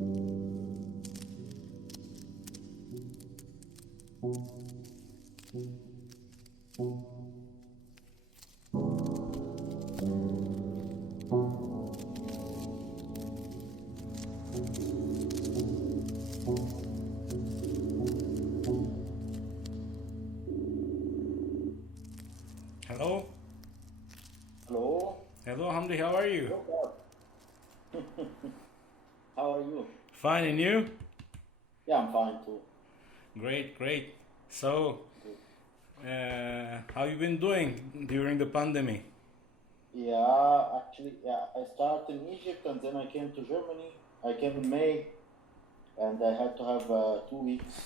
Hello. Hello. Hello, Hamdy. How are you? How are you? Fine, and you? Yeah, I'm fine too. Great, great. So, how you been doing during the pandemic? Yeah, actually, I started in Egypt and then I came to Germany. I came in May and I had to have 2 weeks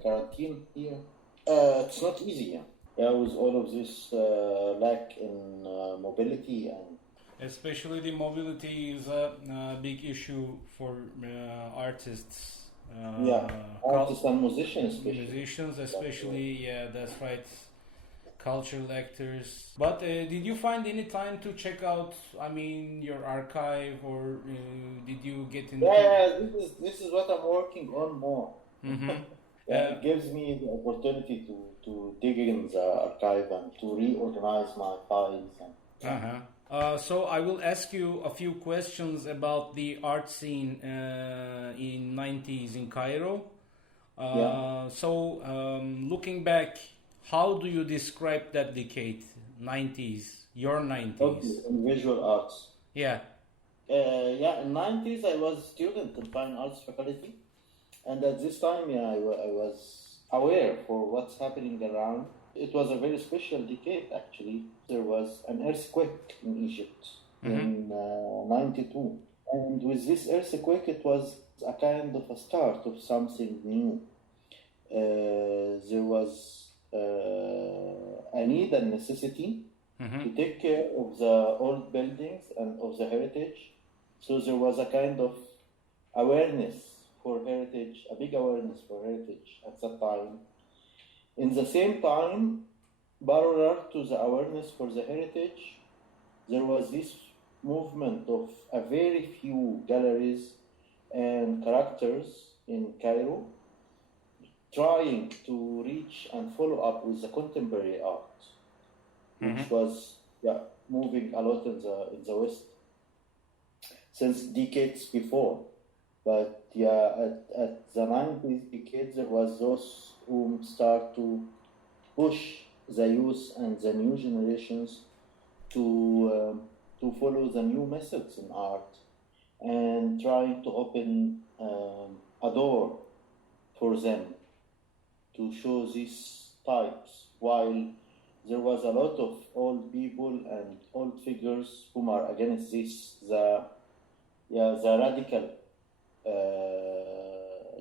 quarantine here. It's not easy, yeah. Yeah, with all of this lack in mobility and Especially the mobility is a big issue for artists. artists and musicians especially. Musicians, especially, yeah, that's right. Cultural actors. But did you find any time to check out, I mean, your archive, or did you get into? Yeah, this is what I'm working on more. Mm-hmm. It gives me the opportunity to dig in the archive and to reorganize my files. So I will ask you a few questions about the art scene in 90s in Cairo. So looking back, how do you describe that decade, 90s, your 90s? Okay, in visual arts. Yeah. In 90s I was a student in fine arts faculty, and at this time, I was aware for what's happening around. It was a very special decade, actually. There was an earthquake in Egypt in 92. And with this earthquake, it was a kind of a start of something new. There was a need and necessity to take care of the old buildings and of the heritage. So there was a kind of awareness for heritage, a big awareness for heritage at that time. In the same time, parallel to the awareness for the heritage, there was this movement of a very few galleries and characters in Cairo trying to reach and follow up with the contemporary art, which was moving a lot in the West since decades before. But at the 90s decades, there was those who start to push the youth and the new generations to follow the new methods in art and trying to open a door for them to show these types, while there was a lot of old people and old figures whom are against this, the radical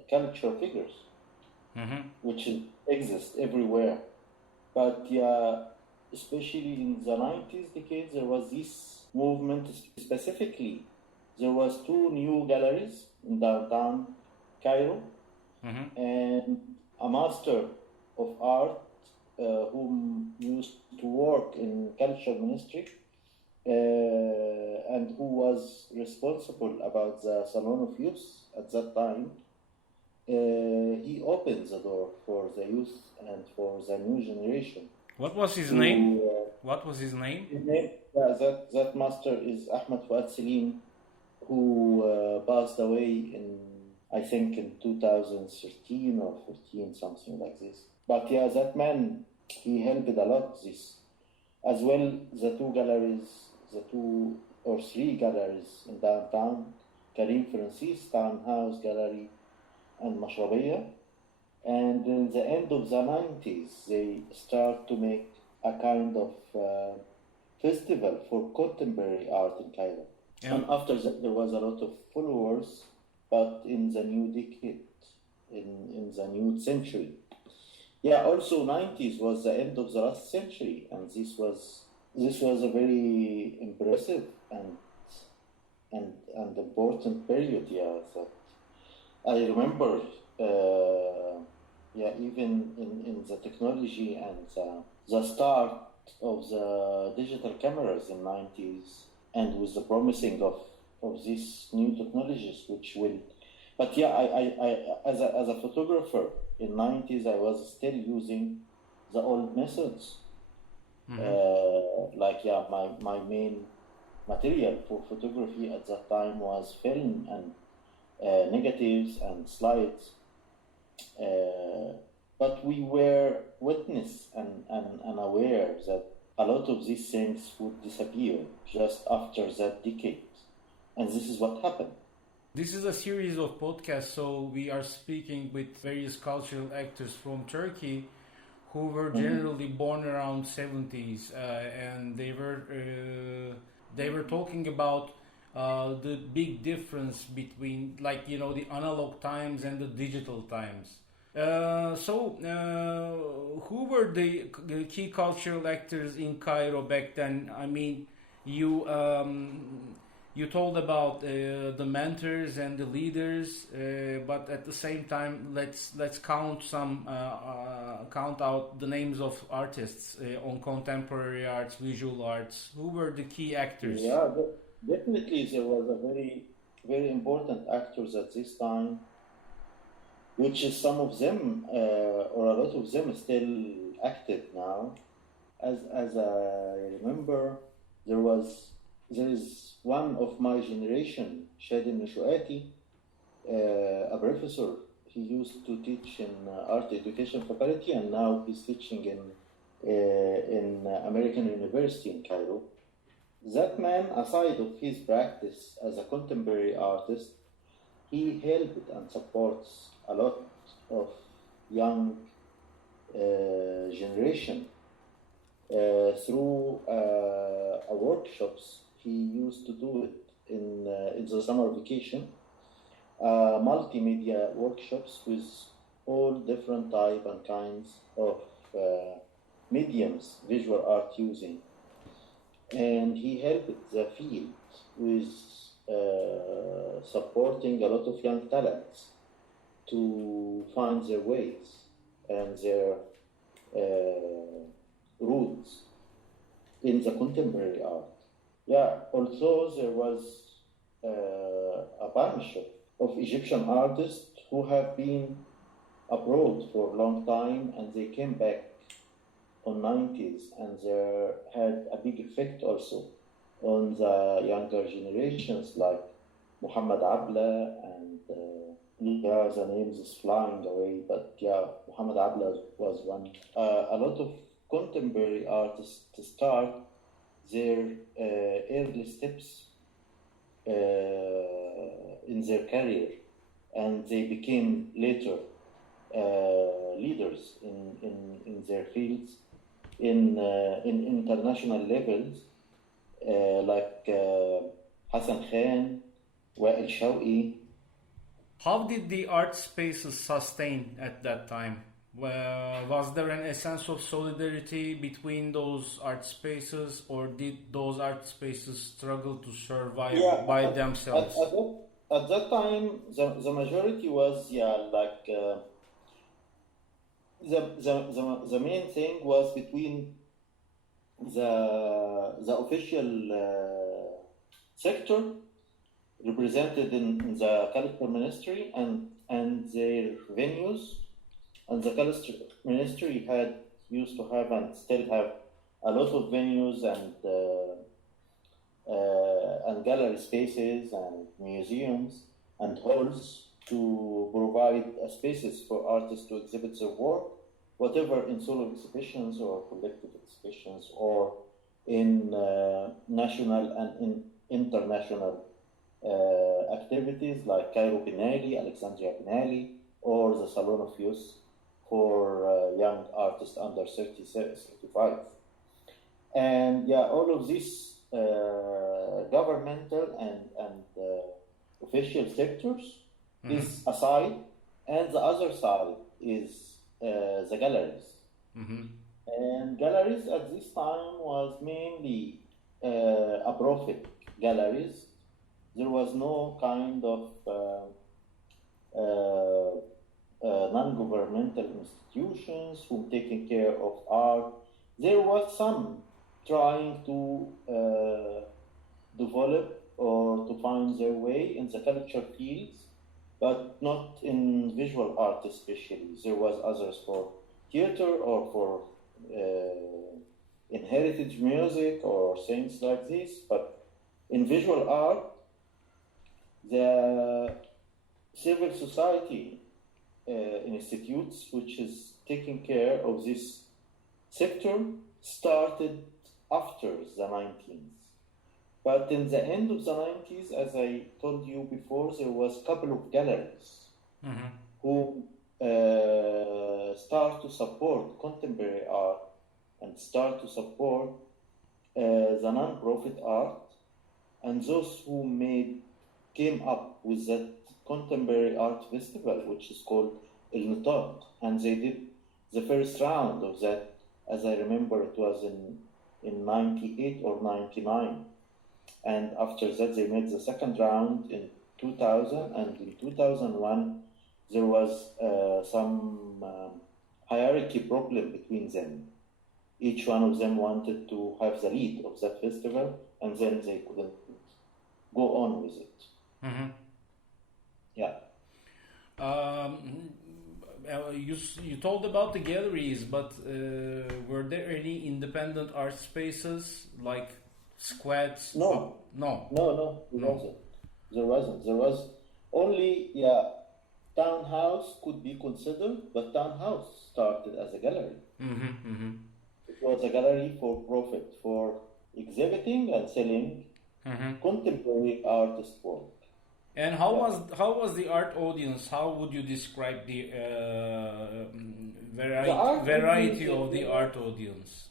culture figures, which exist everywhere. But especially in the 90s decades, there was this movement. Specifically, there was 2 new galleries in downtown Cairo, and a master of art whom used to work in culture ministry and who was responsible about the Salon of Youth at that time. He opened the door for the youth and for the new generation. What was his name? What was his name? His name, that master is Ahmed Fuad Selim, who passed away I think in 2013 or 14, something like this. But that man, he helped a lot this. As well, the 2 galleries, the 2 or 3 galleries in downtown, Karim Francis Townhouse Gallery and Mashrabiya. And in the end of the 90s, they start to make a kind of festival for contemporary art in Cairo. Yeah. And after that, there was a lot of followers, but in the new decade, in the new century. Also 90s was the end of the last century, and this was a very impressive and important period. That I remember. Even in the technology and the start of the digital cameras in 90s, and with the promising of these new technologies, which will but yeah, as a photographer in 90s, I was still using the old methods. Like yeah, my main material for photography at that time was film and negatives and slides. But we were witness and aware that a lot of these things would disappear just after that decade. And this is what happened. This is a series of podcasts, so we are speaking with various cultural actors from Turkey who were generally born around 70s, and they were talking about the big difference between, like, you know, the analog times and the digital times. Who were the key cultural actors in Cairo back then? I mean, you told about the mentors and the leaders, but at the same time, let's count out the names of artists on contemporary arts, visual arts. Who were the key actors? Yeah, definitely there was a very, very important actors at this time, which is some of them, or a lot of them, still active now. As I remember, there is one of my generation, Shadim Nishuati, a professor. He used to teach in art education faculty, and now he's teaching in American University in Cairo. That man, aside of his practice as a contemporary artist, he helped and supports a lot of young generation through workshops. He used to do it in the summer vacation, multimedia workshops with all different type and kinds of mediums, visual art using. And he helped the field with supporting a lot of young talents to find their ways and their roots in the contemporary art. Yeah, also there was a bunch of Egyptian artists who have been abroad for a long time, and they came back on 90s, and they had a big effect also on the younger generations, like Muhammad Abla, and yeah, the names is flying away, but yeah, Muhammad Abla was one. A lot of contemporary artists to start their early steps in their career, and they became later leaders in their fields in international levels, like Hassan Khan, Wael Shawqi. How did the art spaces sustain at that time? Was there a sense of solidarity between those art spaces, or did those art spaces struggle to survive by themselves? At that time, the majority was like the main thing was between the official sector represented in the culture ministry and their venues. And the culture ministry used to have and still have a lot of venues and gallery spaces and museums and halls to provide spaces for artists to exhibit their work, whatever in solo exhibitions or collective exhibitions, or in national and in international activities like Cairo Biennale, Alexandria Biennale, or the Salon of Youth for young artists under 35. And yeah, all of these governmental and official sectors is a side, and the other side is the galleries. And galleries at this time was mainly a profit galleries. There was no kind of non-governmental institutions who taking care of art. There was some trying to develop or to find their way in the culture fields, but not in visual art especially. There was others for theater or for in heritage music or things like this, but in visual art, the civil society institutes, which is taking care of this sector, started after the 19th. But in the end of the 90s, as I told you before, there was a couple of galleries who start to support contemporary art and start to support the non-profit art, and those who came up with that contemporary art festival, which is called El Nitaq, and they did the first round of that. As I remember, it was in 98 or 99, and after that they made the second round in 2000, and in 2001 there was some hierarchy problem between them. Each one of them wanted to have the lead of that festival, and then they couldn't go on with it. Yeah. You told about the galleries, but were there any independent art spaces like squads? No. No. There wasn't. There was only, Townhouse could be considered, but Townhouse started as a gallery. It was a gallery for profit, for exhibiting and selling contemporary artist work. And how was the art audience? How would you describe the variety of the art audience?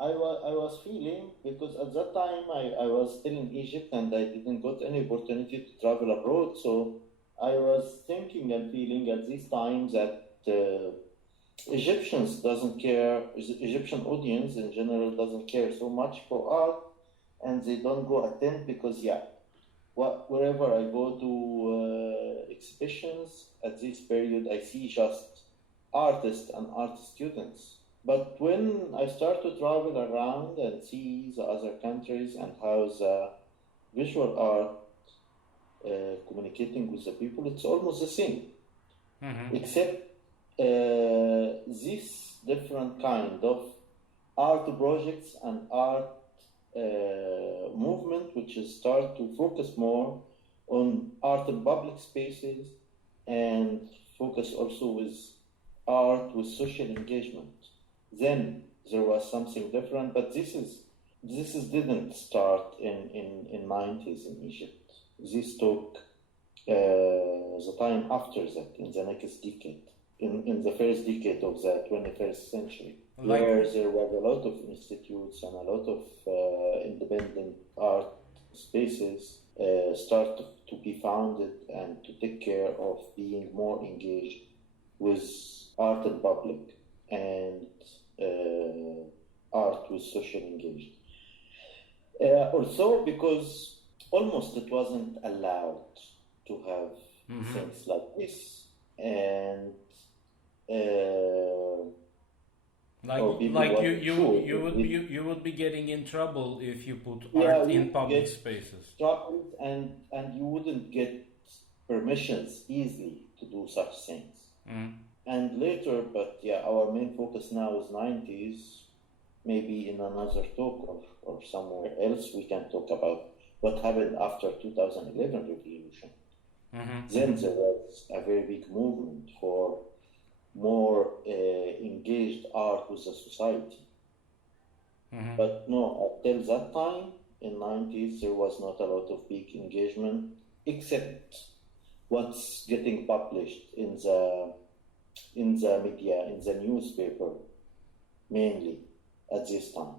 I was feeling, because at that time I was still in Egypt and I didn't got any opportunity to travel abroad, so I was thinking and feeling at this time that Egyptians doesn't care, Egyptian audience in general doesn't care so much for art, and they don't go attend because wherever I go to exhibitions at this period, I see just artists and art students. But when I start to travel around and see the other countries and how the visual art communicating with the people, it's almost the same, except this different kind of art projects and art movement, which is start to focus more on art in public spaces and focus also with art with social engagement. Then there was something different, but this didn't start in 90s in Egypt. This took the time after that, in the next decade, in the first decade of the 21st century, where there was a lot of institutes and a lot of independent art spaces start to be founded and to take care of being more engaged with art in public and art with social engagement. Also because almost it wasn't allowed to have things like this, and you would be getting in trouble if you put art in public spaces. Troubled, and you wouldn't get permissions easily to do such things. And later, but our main focus now is 90s. Maybe in another talk or somewhere else we can talk about what happened after 2011 revolution. Then there was a very big movement for more engaged art with the society. But no, until that time, in 90s, there was not a lot of big engagement, except what's getting published in the media, in the newspaper, mainly at this time.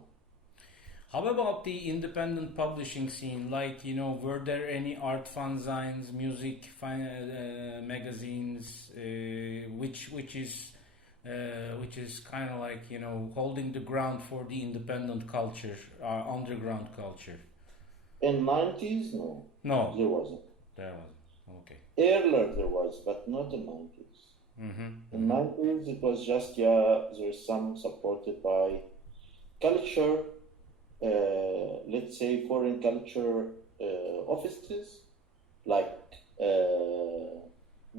How about the independent publishing scene? Like, were there any art fanzines, music magazines, which is kind of like holding the ground for the independent culture, underground culture? In 90s, no, there wasn't. There wasn't. Okay. Earlier there was, but not in 90s. In 90s, it was just there's some supported by culture. Let's say foreign culture offices like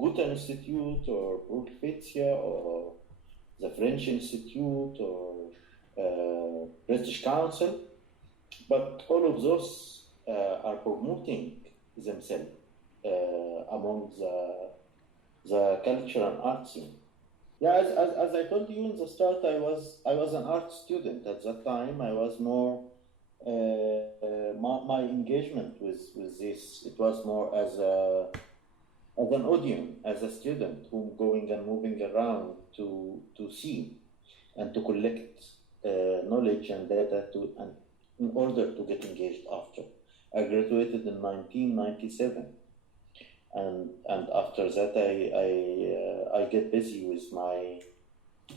Goethe Institute or Helvetia or the French Institute or British Council, but all of those are promoting themselves among the culture and art scene. Yeah, as I told you in the start, I was an art student at that time. I was more my engagement with this. It was more as an audience, as a student who going and moving around to see and to collect knowledge and data in order to get engaged after. I graduated in 1997, and after that I get busy with my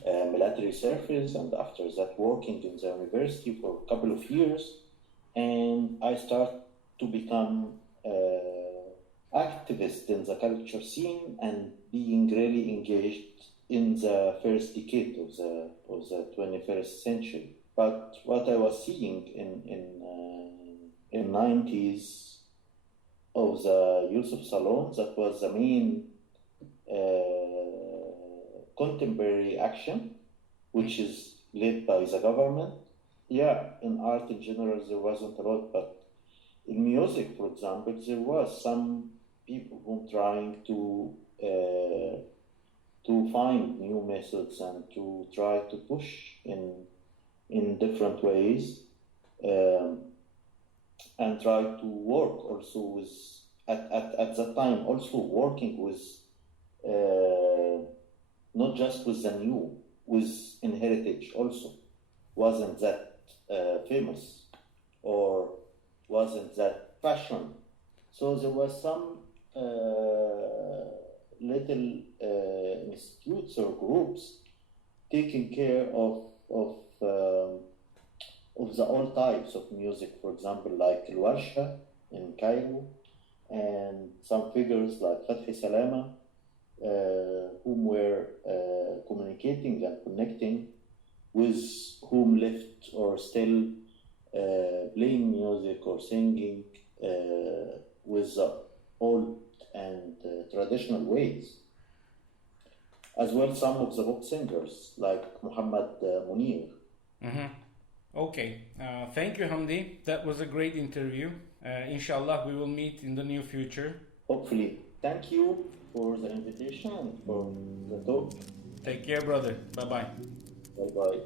military service, and after that working in the university for a couple of years, and I start to become activist in the culture scene and being really engaged in the first decade of the 21st century. But what I was seeing in 90s of the use of salons, that was the main contemporary action, which is led by the government. Yeah, in art in general there wasn't a lot, but in music, for example, there was some people who trying to find new methods and to try to push in different ways, and try to work also with at that time also working with not just with the new, with in heritage also wasn't that famous or wasn't that fashion. So there was some little institutes or groups taking care of the all types of music, for example, like Al-Warsha in Cairo, and some figures like Fathi Salama, whom were communicating and connecting with whom left or still playing music or singing with the old and traditional ways. As well, some of the pop singers like Muhammad Munir. Mm-hmm. Okay, thank you, Hamdy. That was a great interview. Inshallah, we will meet in the near future. Hopefully. Thank you for the invitation and for the talk. Take care, brother. Bye-bye. Bye-bye.